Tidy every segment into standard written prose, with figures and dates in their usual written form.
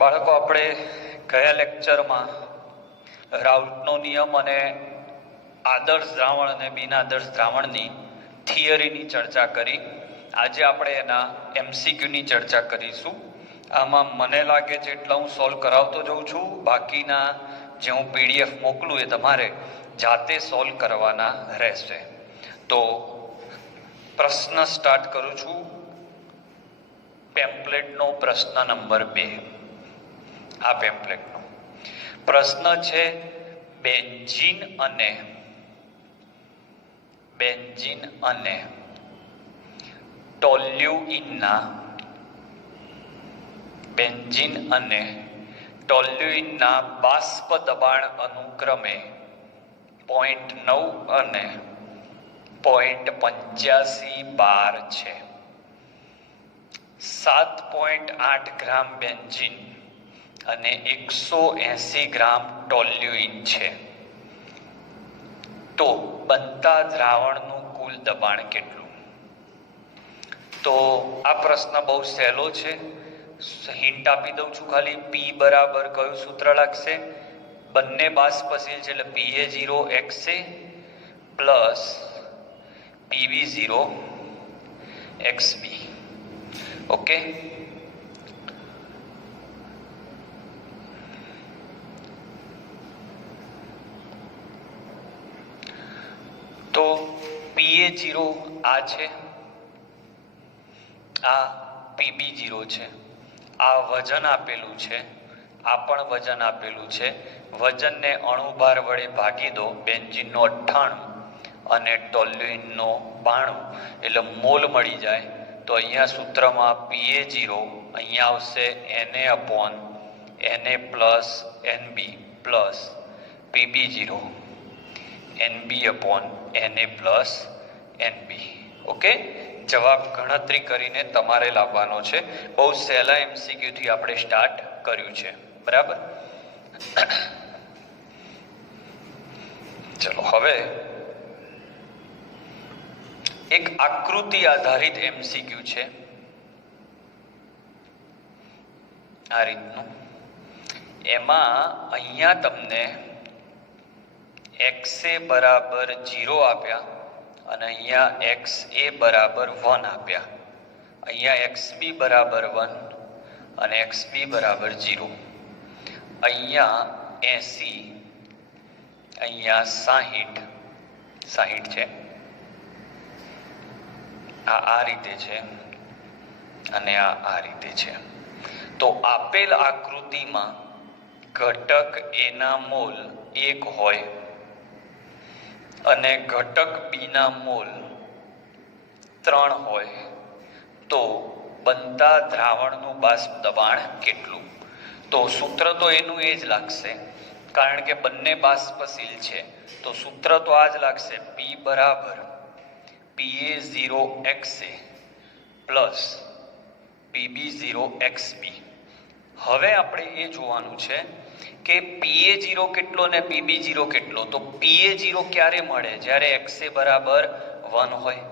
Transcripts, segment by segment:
બાળકો, આપણે ગયા લેક્ચરમાં રાઉલ્ટનો નિયમ અને આદર્શ દ્રાવણ અને બિનઆદર્શ દ્રાવણની થિયરીની ચર્ચા કરી. આજે આપણે એના એમસીક્યુની ચર્ચા કરીશું. આમાં મને લાગે છે એટલા હું સોલ્વ કરાવતો જાઉં છું. બાકીના જે હું પીડીએફ મોકલું એ તમારે જાતે સોલ્વ કરવાના રહેશે. તો પ્રશ્ન સ્ટાર્ટ કરું છું. પેમ્પલેટનો પ્રશ્ન નંબર 2. આ પેમ્પલેટનો પ્રશ્ન છે બેન્ઝીન અને ટોલ્યુઇનના બાષ્પ દબાણ અનુક્રમે 0.9 અને 0.85 બાર છે. 7.8 ગ્રામ બેન્ઝીન અને 180 ગ્રામ ટોલ્યુઇન છે. તો બનતા દ્રાવણનું કુલ દબાણ કેટલું? તો આ પ્રશ્ન બહુ સહેલો છે. હિન્ટ આપી દઉં છું ખાલી. પી બરાબર કયું સૂત્ર લાગશે? બંને બાષ્પશીલ છે એટલે PA0 XA plus PB0 XB. Okay, તો PA0 આ છે, આ PB0 છે. આ વજન આપેલું છે, આ પણ વજન આપેલું છે. વજનને અણુભાર વડે ભાગી દો. બેન્ઝીનનો 98 અને ટોલ્યુઇનનો 92 એટલે મોલ મળી જાય. તો અહીંયા સૂત્રમાં PA0 અહીંયા આવશે Na plus NB plus PB0 NB Na plus NB. Okay, જવાબ ગણતરી કરીને તમારે લાવવાનો છે. બહુ સહેલા MCQ થી આપણે સ્ટાર્ટ કર્યું છે. બરાબર? ચલો, હવે એક આકૃતિ આધારિત MCQ છે. આ રીતનું. એમાં અહીંયા તમને XA બરાબર 0 આપ્યા અને અહીંયા XA બરાબર 1 આપ્યા. અહીંયા XB બરાબર 1 અને XB બરાબર 0. અહીંયા 80, અહીંયા 60 છે. આ રીતે છે અને આ રીતે છે. તો આપેલ આકૃતિમાં ઘટક A ના મોલ 1 હોય અને ઘટક B ના મોલ 3 હોય તો બનતા દ્રાવણનું બાષ્પ દબાણ કેટલું? તો સૂત્ર તો એનું એ જ લાગશે, કારણ કે બંને બાષ્પશીલ છે. તો સૂત્ર તો આ જ લાગશે. P બરાબર PA0 XA plus PB0 XB. હવે આપણે એ જોવાનું છે કે PA0 કેટલો ને PB0 કેટલો. તો PA0 ક્યારે મળે? જ્યારે XA બરાબર 1 હોય.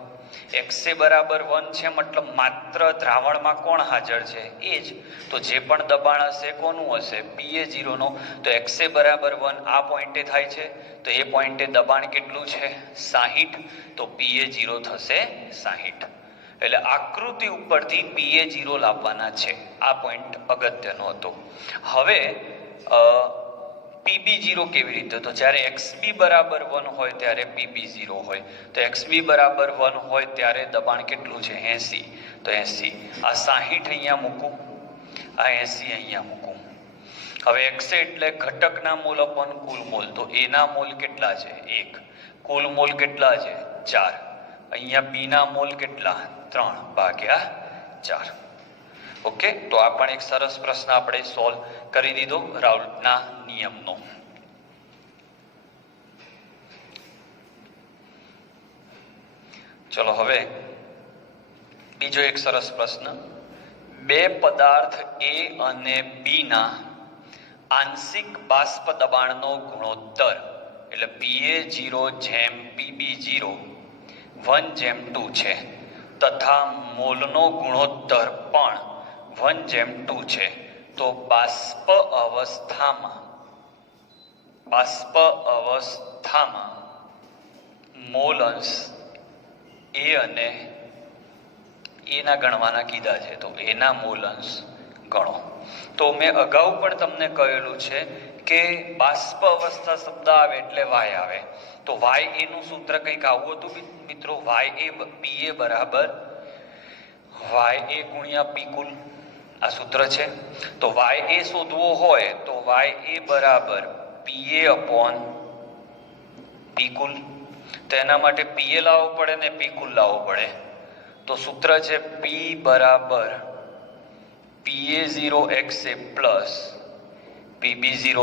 XA બરાબર 1 છે મતલબ માત્ર દ્રાવણમાં કોણ હાજર છે? એ જ. તો જે પણ દબાણ હશે કોનું હશે? PA0 નો. તો XA બરાબર 1 આ પોઈન્ટે થાય છે. તો એ પોઈન્ટે દબાણ કેટલું છે? 60. તો PA0 થશે 60. એટલે આકૃતિ ઉપરથી PA0 લાવવાના છે. આ પોઈન્ટ અગત્યનો હતો. હવે PB0 કેવી રીતે? તો જ્યારે XB બરાબર 1 હોય ત્યારે PB0 હોય. તો XB બરાબર 1 હોય ત્યારે દબાણ કેટલું છે? 80. તો 80. આ 60 અહીંયા મૂકું, આ 80 અહીંયા મૂકું. હવે XA એટલે ઘટકના મોલ અપન કુલ મોલ. તો A ના મોલ કેટલા છે? 1. કુલ મોલ કેટલા છે? 4. અહીંયા B ના મોલ કેટલા? 3 ભાગ્યા 4. ઓકે, તો આ પણ એક સરસ પ્રશ્ન આપણે સોલ્વ કરી દીધો રાઉલ્ટના નિયમનો. ચલો, હવે બીજો એક સરસ પ્રશ્ન. બે પદાર્થ A અને B ના આંશિક બાષ્પ દબાણનો ગુણોત્તર એટલે PA0/PB0 1/2 છે તથા મોલનો ગુણોત્તર પણ 1/2 છે. તો બાષ્પ અવસ્થામાં મોલ અંશ એ અને એના ગણવાના કીધા છે, તો એના મોલ અંશ ગણો. તો મેં અગાઉ પણ તમને કહેલું છે કે બાષ્પ અવસ્થા શબ્દ આવે એટલે વાય આવે. તો વાય એનું સૂત્ર કંઈક આવું હતું મિત્રો, વાય એ પીએ બરાબર વાય એ ગુણ્યા પી કુલ, આ સૂત્ર છે. તો વાય એ શોધવો હોય તો વાય એ બરાબર પીએ અપોન પી કુલ. તો એના માટે પીએ લાવવો પડે ને પી કુલ લાવવો પડે. તો સૂત્ર છે પી બરાબર PA0 XA plus PB0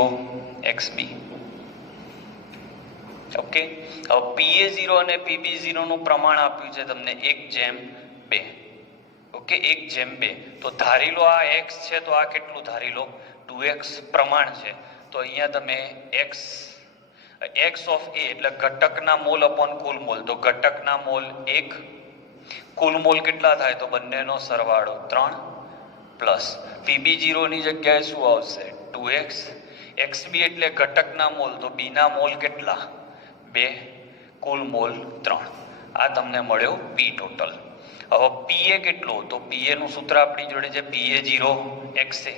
XB. Okay, હવે PA0 અને PB0 નું પ્રમાણ આપ્યું છે તમને 1:2. ઓકે, 1:2. તો ધારી લો આ x છે તો આ કેટલું ધારી લો 2x પ્રમાણ છે. તો અહીંયા તમે x ઓફ a એટલે ઘટકના મોલ અપોન કુલ મોલ, તો ઘટકના મોલ 1, કુલ મોલ કેટલા થાય તો બંનેનો સરવાળો 3 પ્લસ PB0 ની જગ્યાએ શું આવશે 2x, XB એટલે ઘટકના મોલ, તો B ના મોલ કેટલા 2, કુલ મોલ 3. આ તમને મળ્યો P ટોટલ. હવે PA કેટલો, તો PA નું સૂત્ર આપણી જોડે છે PA0 XA.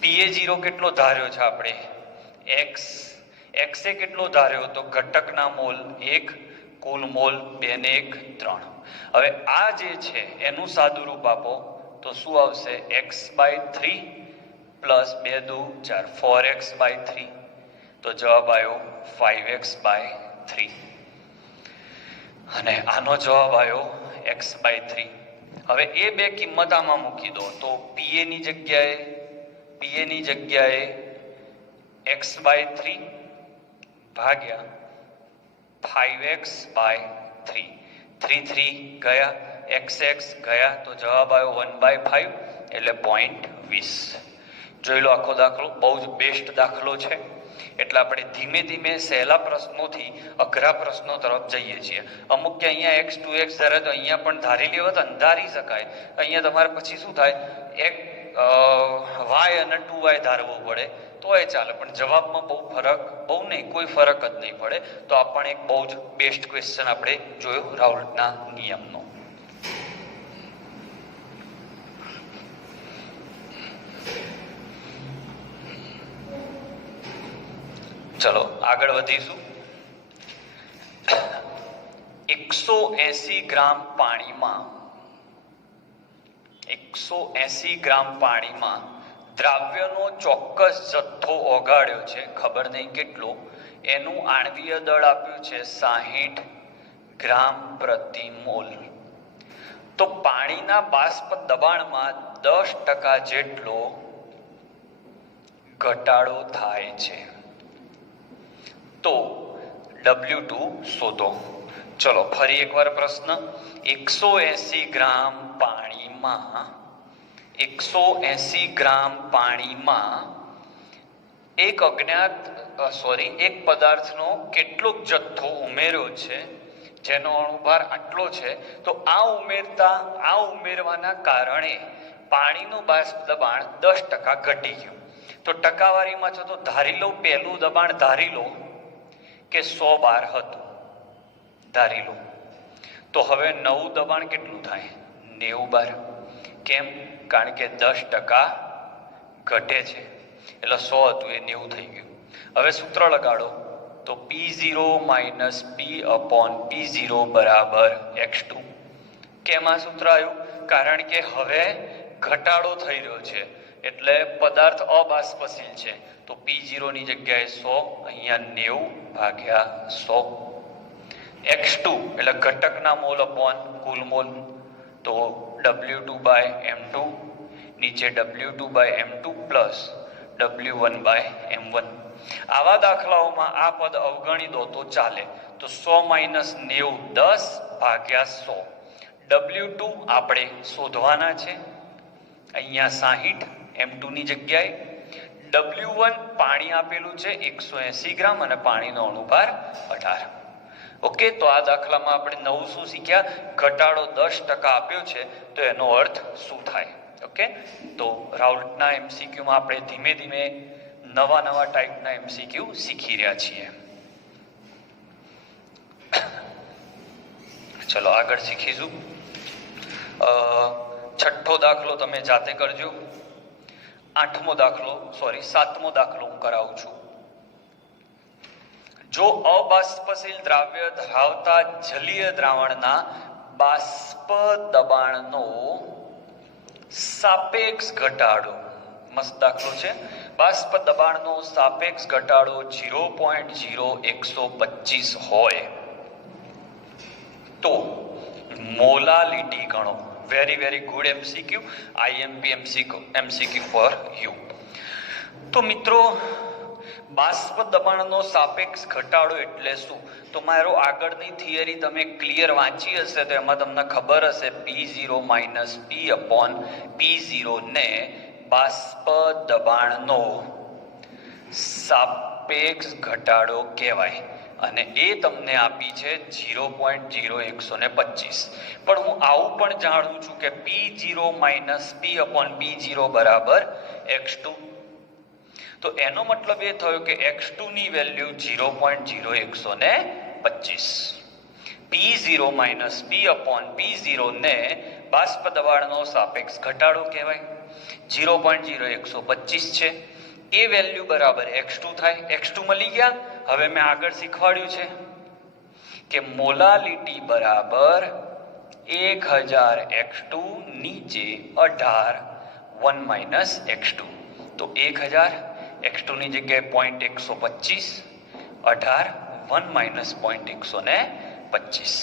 PA0 કેટલો ધાર્યો છે આપણે x, XA કેટલો ધાર્યો તો ઘટકના મોલ 1, કુલ મોલ 2 ને 1 3. હવે આ જે છે એનું સાદુરૂપ આપો તો શું આવશે x/3 પ્લસ 2 2 4 4x/3. તો જવાબ આવ્યો 5x/3 અને આનો જવાબ આવ્યો x/3. હવે એ બે કિંમત આમાં મૂકી દો તો PA ની જગ્યાએ x/3 ભાગ્યા 5x/3, 3 3 ગયા, xx ગયા, તો જવાબ આવ્યો 1/5 એટલે 0.20. જોઈ લો આખો દાખલો, બહુ જ બેસ્ટ દાખલો છે. એટલે આપણે ધીમે ધીમે સહેલા પ્રશ્નોથી અઘરા પ્રશ્નો તરફ જઈએ છીએ. અમુક કે અહીંયા x 2x ધારે તો અહીંયા પણ ધારી લેવો તો અંધારી શકાય. અહીંયા તમારે પછી શું થાય એક y અને 2y ધારવું પડે તો એ ચાલે, પણ જવાબમાં બહુ નહીં, કોઈ ફરક જ નહીં પડે. તો આ પણ એક બહુ જ બેસ્ટ ક્વેશ્ચન આપણે જોયો રાઉલ્ટના નિયમનો. ચલો આગળ વધીશું. 180 ગ્રામ પાણીમાં દ્રાવ્યનો ચોક્કસ જથ્થો ઓગાળ્યો છે, ખબર નહીં કેટલો, એનું આણ્વીય દળ આપ્યું છે 60 ગ્રામ પ્રતિ મોલ. તો પાણીના બાષ્પ દબાણમાં 10% જેટલો ઘટાડો થાય છે. તો W2 શોધો. ચલો ફરી એકવાર પ્રશ્ન. 180 ગ્રામ પાણીમાં એક પદાર્થનો કેટલોક જથ્થો ઉમેર્યો છે જેનો અણુભાર આટલો છે. તો આ ઉમેરવાના કારણે પાણીનું બાષ્પ દબાણ 10% ઘટી ગયું. તો ટકાવારીમાં છો તો ધારી લો, પહેલું દબાણ ધારી લો કે 100 બાર હતું, ધારી લો. તો હવે નવું દબાણ કેટલું થાય 90 બાર. કેમ? કારણ કે 10% ઘટે છે એટલે 100 હતું એ 90 થઈ ગયું. હવે સૂત્ર લગાડો તો P0 માઇનસ P/P0 બરાબર x2. કેમ આ સૂત્ર આવ્યું? કારણ કે હવે ઘટાડો થઈ રહ્યો છે એટલે પદાર્થ અબાષ્પશીલ છે. તો P0 ની જગ્યાએ 100, અહીંયા 90 ભાગ્યા 100. x2 એટલે ઘટકના મોલ અપોન કુલ મોલ, તો W2/M2 નીચે W2/M2 પ્લસ W1/M1. આવા દાખલાઓમાં આ પદ અવગણી દો તો ચાલે. તો 100 - 90 10 ભાગ્યા 100. W2 આપણે શોધવાના છે, અહીંયા 60 M2 ની જગ્યાએ. W1 પાણી આપેલું છે 180 ગ્રામ અને પાણીનો અણુભાર 18. ઓકે, તો આ દાખલામાં આપણે નવું શું શીખ્યા? ઘટાડો 10% આપ્યો છે તો એનો અર્થ શું થાય? ઓકે, તો રાઉલ્ટના એમસીક્યુમાં આપણે ધીમે ધીમે નવા નવા ટાઈપના એમસીક્યુ શીખી રહ્યા છીએ. ચલો આગળ શીખીશું. છઠ્ઠો દાખલો તમે જાતે કરજો. સાતમો દાખલો હું કરાવું છું. જો અબાષ્પશીલ દ્રાવ્ય ધરાવતા જલીય દ્રાવણના બાષ્પ દબાણનો સાપેક્ષ ઘટાડો, મસ્ત દાખલો છે. બાષ્પ દબાણનો સાપેક્ષ ઘટાડો 0.0125 હોય તો મોલાલિટી ગણો. Very very good MCQ, IMP MCQ for you. તો મિત્રો, બાષ્પ દબાણનો સાપેક્ષ ઘટાડો એટલે શું? તો મારો આગળની થિયરી તમે ક્લિયર વાંચી હશે તો એમાં તમને ખબર હશે P0 માઇનસ P/P0 ને બાષ્પ દબાણનો સાપેક્ષ ઘટાડો કહેવાય અને એ તમને આપી છે 0.0125. પણ હું આવું પણ જાણું છું કે P0 માઇનસ P/P0 બરાબર x2. તો એનો મતલબ એ થયો કે x2 ની વેલ્યુ 0.0125. P0 માઇનસ P/P0 ને બાષ્પ દબાણનો સાપેક્ષ ઘટાડો કહેવાય. 0.0125 છે. એ વેલ્યુ બરાબર x2 થાય. x2 મળી ગયા. હવે મેં આગળ શીખવાડ્યું છે કે મોલાલિટી બરાબર 1000 x2 નીચે 18 1 માઇનસ x2. તો 1000 x2 ની જગ્યાએ 0.125, 18 1 માઇનસ 0.125.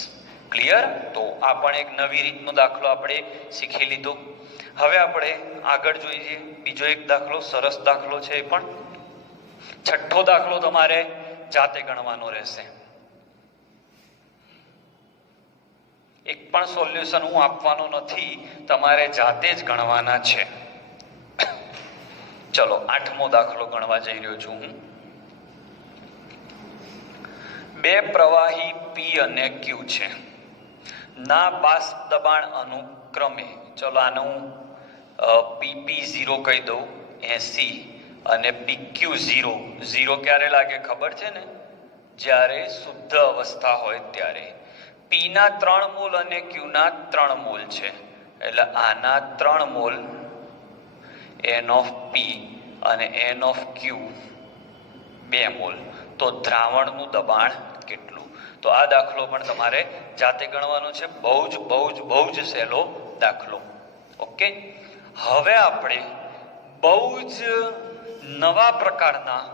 ક્લિયર? તો આ પણ એક નવી રીતનો દાખલો આપણે શીખી લીધો. હવે આપણે આગળ જોઈએ બીજો એક દાખલો. સરસ દાખલો છે. એ પણ છઠ્ઠો દાખલો તમારે જાતે ગણવાનો રહેશે. એક પણ સોલ્યુશન હું આપવાનો નથી, તમારે જાતે જ ગણવાના છે. ચલો આઠમો દાખલો ગણવા જઈ રહ્યો છું હું. બે પ્રવાહી P અને Q છે ના બાષ્પ દબાણ અનુક્રમે, ચલો આનું PP0 કહી દઉં 80 અને PQ0. 0 ક્યારે લાગે ખબર છે ને? જ્યારે શુદ્ધ અવસ્થા હોય ત્યારે. P ના 3 મોલ અને Q ના 3 મોલ છે એટલે આના 3 મોલ N of P અને N of Q 2 મોલ. તો દ્રાવણનું દબાણ કેટલું? તો આ દાખલો પણ તમારે જાતે ગણવાનો છે. બહુ જ સહેલો દાખલો. ઓકે, હવે આપણે બહુ જ નવા પ્રકારના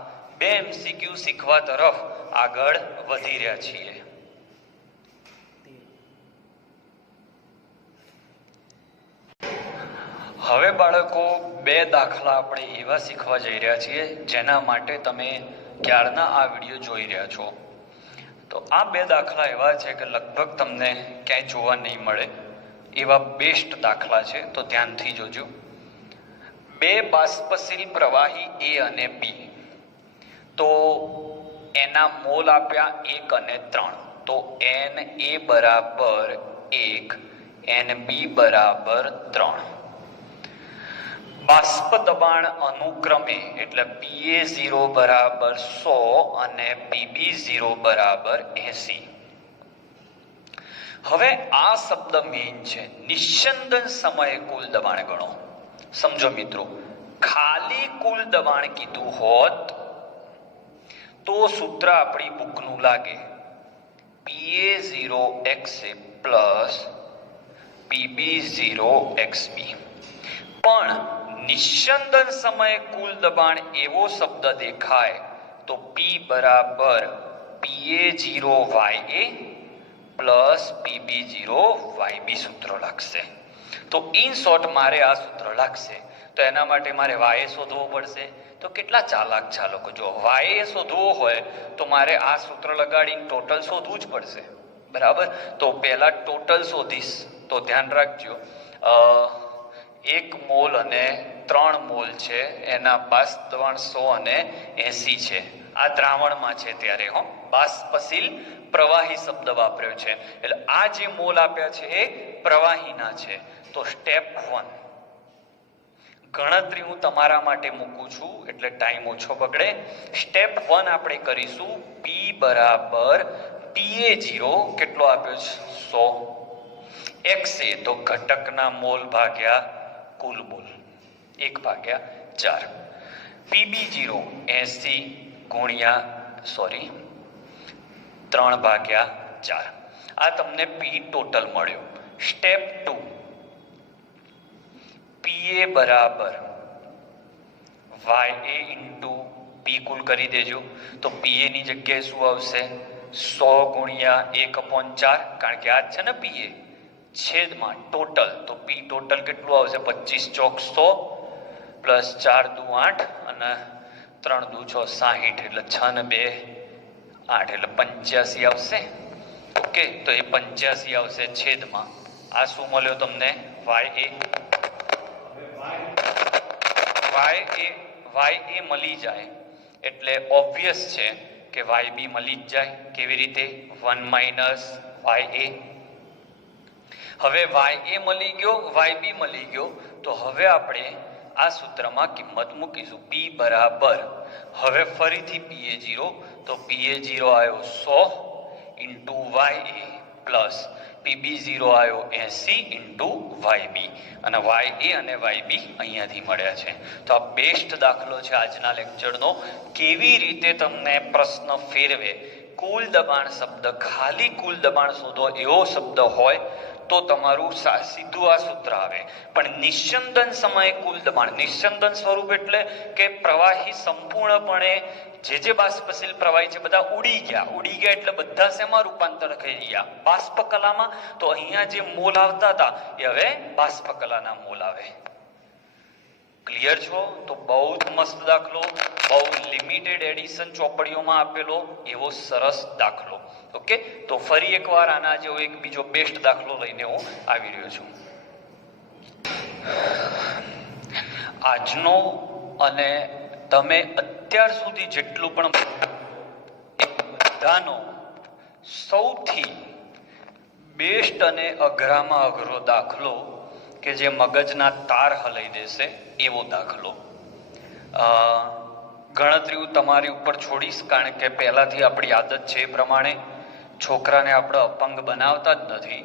2 એમસીક્યુ શીખવા તરફ આગળ વધી રહ્યા છીએ. હવે બાળકો 2 દાખલા આપણે એવા શીખવા જઈ રહ્યા છીએ જેના માટે તમે ક્યારના આ વિડીયો જોઈ રહ્યા છો. તો આ 2 દાખલા એવા છે કે લગભગ તમને ક્યાંય જોવા નહીં મળે એવા બેસ્ટ દાખલા છે. તો ધ્યાનથી જોજો. 2 બાષ્પશીલ પ્રવાહી A અને B. તો એના મોલ આપ્યા 1 અને 3. તો Na બરાબર 1, Nb બરાબર 3. બાષ્પ દબાણ અનુક્રમે એટલે Pa0 બરાબર 100 અને Pb0 બરાબર 80. હવે આ શબ્દ મેઇન છે. નિસ્યંદન સમયે કુલ દબાણ ગણો. સમજો મિત્રો, ખાલી કુલ દબાણ કીધું હોત તો સૂત્ર આપણી બુકનું લાગે Pa0XA પ્લસ Pb0XB. પણ નિસ્યંદન સમયે કુલ દબાણ એવો શબ્દ દેખાય તો P બરાબર Pa0YA પ્લસ Pb0YB સૂત્ર લાગશે. તો ઇન શોર્ટ મારે આ સૂત્ર લાગશે. તો એના માટે મારે YA શોધવો પડશે. તો કેટલા ચાલાક છે આ લોકો! જો YA શોધવો હોય તો મારે આ સૂત્ર લગાડીને ટોટલ શોધવું જ પડશે. બરાબર? તો પહેલા ટોટલ શોધીશ. તો ધ્યાન રાખજો, 1 મોલ અને 3 મોલ છે એના બાષ્પ દબાણ 100 અને 80 છે. આ દ્રાવણમાં છે ત્યારે બાષ્પશીલ પ્રવાહી શબ્દ વાપર્યો છે. એટલે આ જે મોલ આપ્યા છે એ પ્રવાહીના છે. તો સ્ટેપ 1 ગણતરી હું તમારા માટે મૂકું છું એટલે ટાઈમ ઓછો બગડે. સ્ટેપ 1 આપણે કરીશું. P બરાબર PA0 કેટલો આપ્યો છે 100. XA તો ઘટકના મોલ ભાગ્યા કુલ મોલ 1/4. PB0 80 ગુણ્યા 3/4. આ તમને P ટોટલ મળ્યો. સ્ટેપ 2 PA બરાબર YA ઇન્ટુ P કુલ કરી દેજો. તો PA ની જગ્યાએ શું આવશે 100 ગુણ્યા 1/4 કારણ કે આ છે ને PA છેદમાં ટોટલ. તો P ટોટલ કેટલું આવશે 25 ચોક 100 પ્લસ 4 દુ 8 અને 3 દુ 6 60 એટલે 6 ને 2 8 એટલે 85 આવશે. ઓકે તો એ 85 આવશે છેદમાં આ શું મળ્યો તમને YA મળી જાય એટલે ઓબ્વિયસ છે કે YB મળી જ જાય. કેવી રીતે 1 માઇનસ YA. હવે YA મળી ગયો YB મળી ગયો તો હવે આપણે આ સૂત્રમાં કિંમત મૂકીશું. P બરાબર હવે ફરીથી PA0 તો PA0 આવ્યો 100 ઇન્ટુ YA પ્લસ PB0 આવ્યો 80 ઇન્ટુ YB અને YA અને YB અહીંયાથી મળ્યા છે. તો આ બેસ્ટ દાખલો છે આજના લેક્ચરનો. કેવી રીતે તમને પ્રશ્ન ફેરવે. કુલ દબાણ શબ્દ ખાલી કુલ દબાણ શોધો એવો શબ્દ હોય તો તમારું સીધું આ સૂત્ર આવે. પણ નિસ્યંદન સમયે કુલ દબાણ નિસ્યંદન સ્વરૂપ એટલે કે પ્રવાહી સંપૂર્ણપણે જે બાષ્પશીલ પ્રવાહી છે બધા ઉડી ગયા એટલે બધા શેમાં રૂપાંતર થઈ ગયા બાષ્પ કલામાં. તો અહીંયા જે મોલ આવતા હતા એ હવે બાષ્પ કલાના મોલ આવે. ક્લિયર છો? તો બહુ જ મસ્ત દાખલો, બહુ લિમિટેડ એડિશન ચોપડીઓમાં આપેલો એવો સરસ દાખલો. ઓકે તો ફરી એકવાર આના જેવો એક બીજો બેસ્ટ દાખલો લઈને હું આવી રહ્યો છું. આજનો અને તમે અત્યાર સુધી જેટલું પણ બધાનો સૌથી બેસ્ટ અને અઘરામાં અઘરો દાખલો કે જે મગજના તાર હલાઈ દેશે એવો દાખલો. ગણતરી હું તમારી ઉપર છોડીશ કારણ કે પહેલાથી આપણી આદત છે એ પ્રમાણે છોકરાને આપણે અપંગ બનાવતા જ નથી.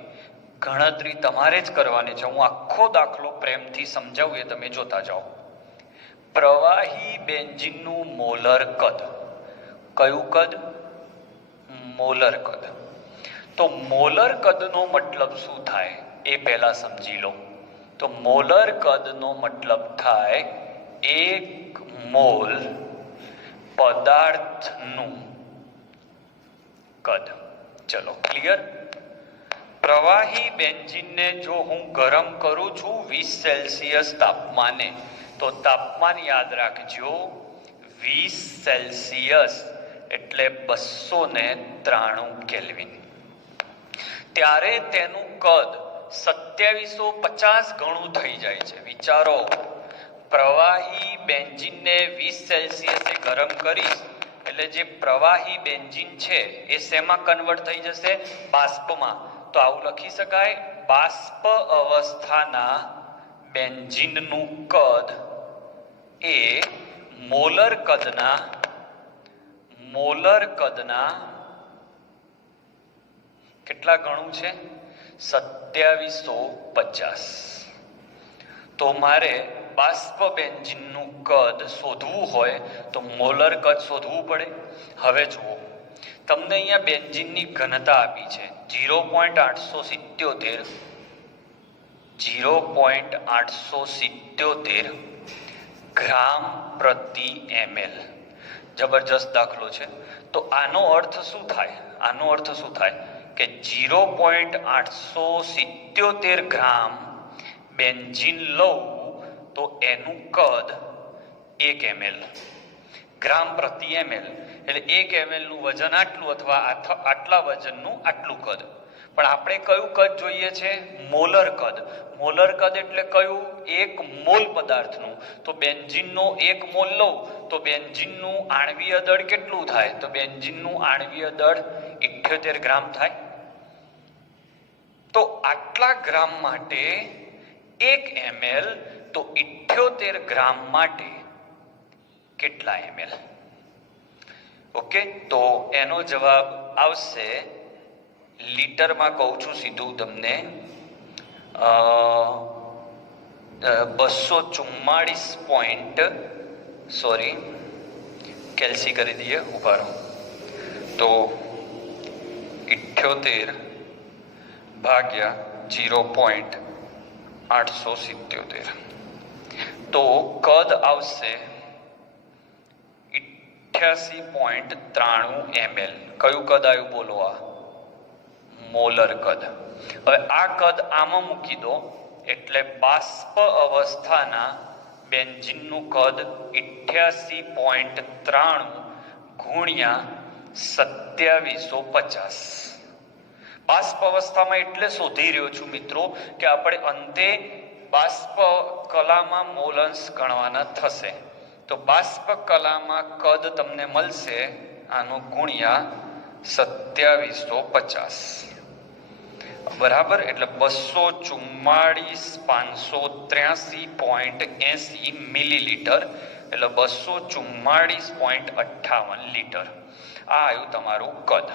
ગણતરી તમારે જ કરવાની છે. હું આખો દાખલો પ્રેમથી સમજાવું એ તમે જોતા જાઓ. પ્રવાહી બેન્ઝીનનું મોલર કદ. કયું કદ? મોલર કદ. તો મોલર કદનો મતલબ શું થાય એ પહેલા સમજી લો. તો મોલર કદનો મતલબ થાય 1 મોલ પદાર્થનું કદ. ચલો ક્લિયર? પ્રવાહી બેન્ઝીનને જો હું ગરમ કરું છું 20 સેલ્સિયસ તાપમાને તો તાપમાન યાદ રાખજો 20 સેલ્સિયસ એટલે 293 કેલ્વિન. ત્યારે તેનું કદ 2750 ગણું થઈ જાય છે. વિચારો પ્રવાહી બેન્ઝીનને 20 સેલ્સિયસે ગરમ કરીશ એટલે જે પ્રવાહી બેન્ઝીન છે એ શેમાં કન્વર્ટ થઈ જશે? બાષ્પમાં. તો આવું લખી શકાય બાષ્પ અવસ્થાના બેન્ઝીનનું કદ એ મોલર કદના કેટલા ગણું છે? 2750. તો મારે બાષ્પ બેન્ઝીનનું કદ શોધવું હોય તો મોલર કદ શોધવું પડે. હવે જુઓ તમને અહીંયા બેન્ઝીનની ઘનતા આપી છે 0.877 ગ્રામ પ્રતિ ml. જબરજસ્ત દાખલો છે. તો આનો અર્થ શું થાય? આનો અર્થ શું થાય કે 0.877 ગ્રામ બેન્ઝીન લઉં તો એનું કદ 1 ml. ગ્રામ પ્રતિ ml એટલે 1 ml નું વજન આટલું અથવા આટલા વજનનું આટલું કદ. પણ આપણે કયું કદ જોઈએ છે? મોલર કદ. મોલર કદ એટલે કયું? 1 મોલ પદાર્થનું. તો બેન્ઝીનનો 1 મોલ લઉં તો બેન્ઝીનનું આણ્વીય દળ કેટલું થાય? તો બેન્ઝીનનું આણ્વીય દળ 78 ગ્રામ થાય. તો આટલા ગ્રામ માટે 1 ml તો 78 ગ્રામ માટે કેટલા ml? ઓકે, તો એનો જવાબ આવશે, લીટરમાં કહું છું સીધું તમને, 244 કેલ્સી કરી દઈએ, ઉભા રહો. તો 78 ભાગ્યા 0.877, તો કદ આવશે 88.93 ml. કયું કદ આવ્યું બોલો? આ મોલર કદ. હવે આ કદ આમાં મૂકી દો એટલે બાષ્પ અવસ્થાના બેન્ઝીનનું કદ 88.93 ગુણ્યા 2750. બાષ્પ અવસ્થામાં એટલે શોધી રહ્યો છું મિત્રો કે આપણે અંતે બાષ્પ કલામાં મોલ અંશ ગણવાના થશે. તો બાષ્પ કલામાં કદ તમને મળશે આનું ગુણ્યા 2750, બરાબર. એટલે 244,583.80 મિલીલીટર, એટલે 244.58 લીટર. આ આવ્યું તમારું કદ.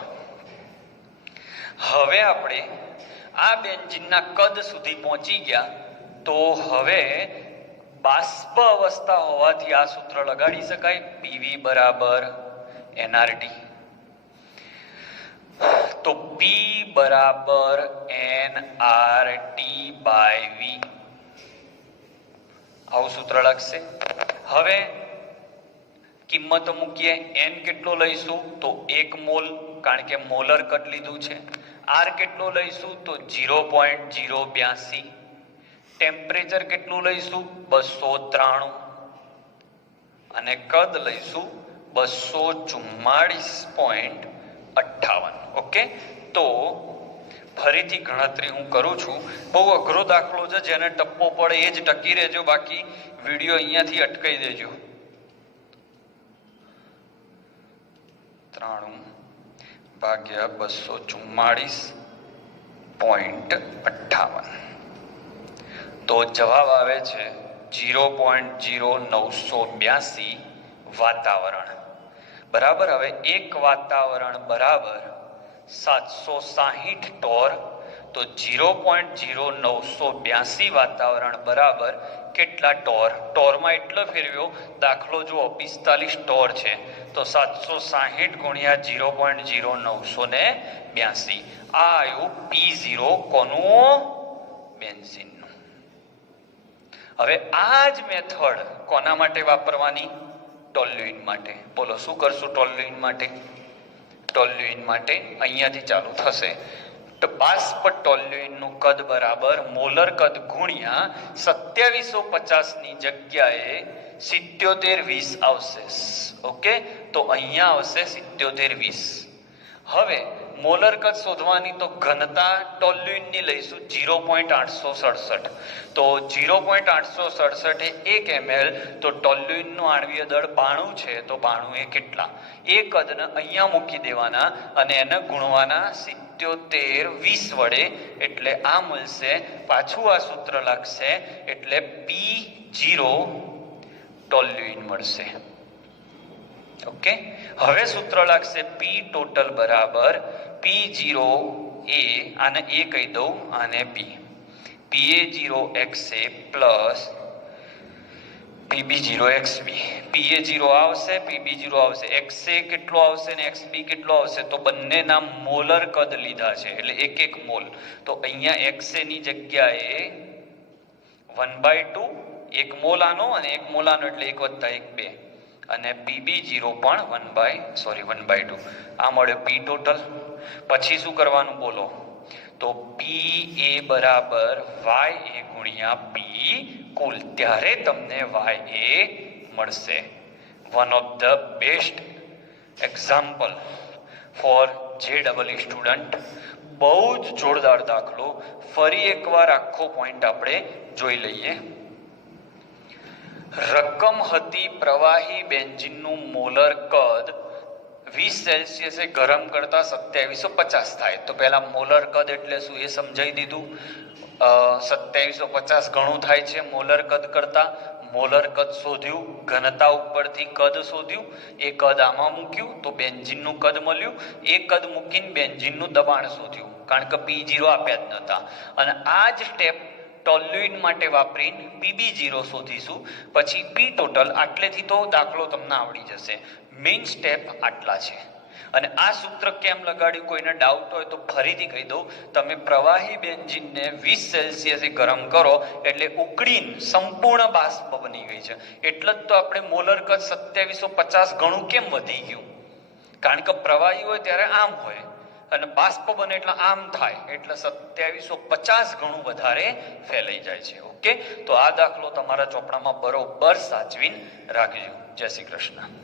હવે આપણે આ બેન્ઝીનના કદ સુધી પહોંચી ગયા. તો હવે બાષ્પ અવસ્થા હોવાથી આ સૂત્ર લગાડી શકાય, PV બરાબર NRT. તો P બરાબર NRT બાય V, આવું સૂત્ર લાગશે. હવે કિંમતો મૂકીએ. N કેટલો લઈશું? તો 1 મોલ, કારણ કે મોલર કદ લીધું છે. R કેટલો લઈશું? તો 0.082. ટેમ્પરેચર કેટલું લઈશું? 293. અને કદ લઈશું 244.58. ઓકે, તો ફરીથી ગણતરી હું કરું છું. બહુ અઘરો દાખલો છે, જેને ટપ્પો પડે એ જ ટકી રહેજો, બાકી વિડીયો અહીંયાથી અટકાઈ દેજો. 93 ભાગ્યા 244.58, તો જવાબ આવે છે 0.0982 વાતાવરણ, બરાબર. હવે એક વાતાવરણ બરાબર 760 ટોર. તો 0.0982 વાતાવરણ બરાબર કેટલા ટોર? ટોરમાં એટલો ફેરવ્યો, દાખલો જુઓ 45 ટોર છે, તો 760 ગુણ્યા 0.0982. આ આવ્યું P0. કોનું? બેન્ઝીનનું. હવે આ જ મેથડ કોના માટે વાપરવાની? ટોલ્યુઇન માટે. બોલો શું કરશું ટોલ્યુઇન માટે? ટોલ્યુઇન માટે અહીંયાથી ચાલુ થશે. તો બાષ્પ ટોલ્યુઇનનું કદ બરાબર મોલર કદ ગુણ્યા 2750 ની જગ્યાએ 7720 આવશે. ઓકે, તો અહીંયા આવશે 7720. હવે મોલર કદ શોધવાની, તો ઘનતા ટોલ્યુઇનની લઈશું 0.867. તો 0.867 એ 1 ml. તો ટોલ્યુઇનનું આણ્વીય દળ 92 છે, તો 92 એ કેટલા? એ કદને અહીંયા મૂકી દેવાના અને એને ગુણવાના 7720 વડે, એટલે આ મળશે. પાછું આ સૂત્ર લાગશે, એટલે P0 ટોલ્યુઇન મળશે. ઓકે, હવે સૂત્ર લાગશે P ટોટલ બરાબર P0 A, આને A કહી દઉં, આને P, PA0 XA plus PB0 XB. PA0 આવશે, PB0 આવશે, XA કેટલો આવશે ને XB કેટલો આવશે? તો બંનેના મોલર કદ લીધા છે, એટલે 1 મોલ. તો અહીંયા XA ની જગ્યાએ 1/2, 1 મોલ આનો અને 1 મોલ આનો, એટલે 1 + 1 2. અને PB0 પણ 1/2. આ મળ્યો P ટોટલ. પછી શું કરવાનું બોલો? તો PA બરાબર YA ગુણ્યા P કુલ, ત્યારે તમને YA મળશે. One of the best example for JEE student. બહુ જ જોરદાર દાખલો. ફરી એકવાર આખો પોઈન્ટ આપણે જોઈ લઈએ. રકમ હતી પ્રવાહી બેન્ઝીનનું મોલર કદ 20 સેલ્સિયસે ગરમ કરતા 2750 થાય. તો પહેલા મોલર કદ એટલે શું એ સમજાવી દીધું. 2750 ઘણું થાય છે મોલર કદ કરતા. મોલર કદ શોધ્યું, ઘનતા ઉપરથી કદ શોધ્યું, એ કદ આમાં મૂક્યું તો બેન્ઝીનનું કદ મળ્યું. એ કદ મૂકીને બેન્ઝીનનું દબાણ શોધ્યું, કારણ કે P0 આપ્યા જ નહોતા. અને આ જ સ્ટેપ ટોલ્યુઇન માટે વાપરીને PB0 શોધીશું. પછી P ટોટલ આટલેથી તો દાખલો તમને આવડી જશે. મેઇન સ્ટેપ આટલા છે. અને આ સૂત્ર કેમ લગાડ્યું, કોઈને ડાઉટ હોય તો ફરીથી કહી દઉં. તમે પ્રવાહી બેન્ઝીનને 20 સેલ્સિયસે ગરમ કરો એટલે ઉકળીને સંપૂર્ણ બાષ્પ બની ગઈ છે. એટલે જ તો આપણે મોલર કદ 2750 ઘણું કેમ વધી ગયું, કારણ કે પ્રવાહી હોય ત્યારે આમ હોય અને બાષ્પ બને એટલે આમ થાય, એટલે 2750 ઘણું વધારે ફેલાઈ જાય છે. ઓકે, તો આ દાખલો તમારા ચોપડામાં બરોબર સાચવીને રાખજો. જય શ્રી કૃષ્ણ.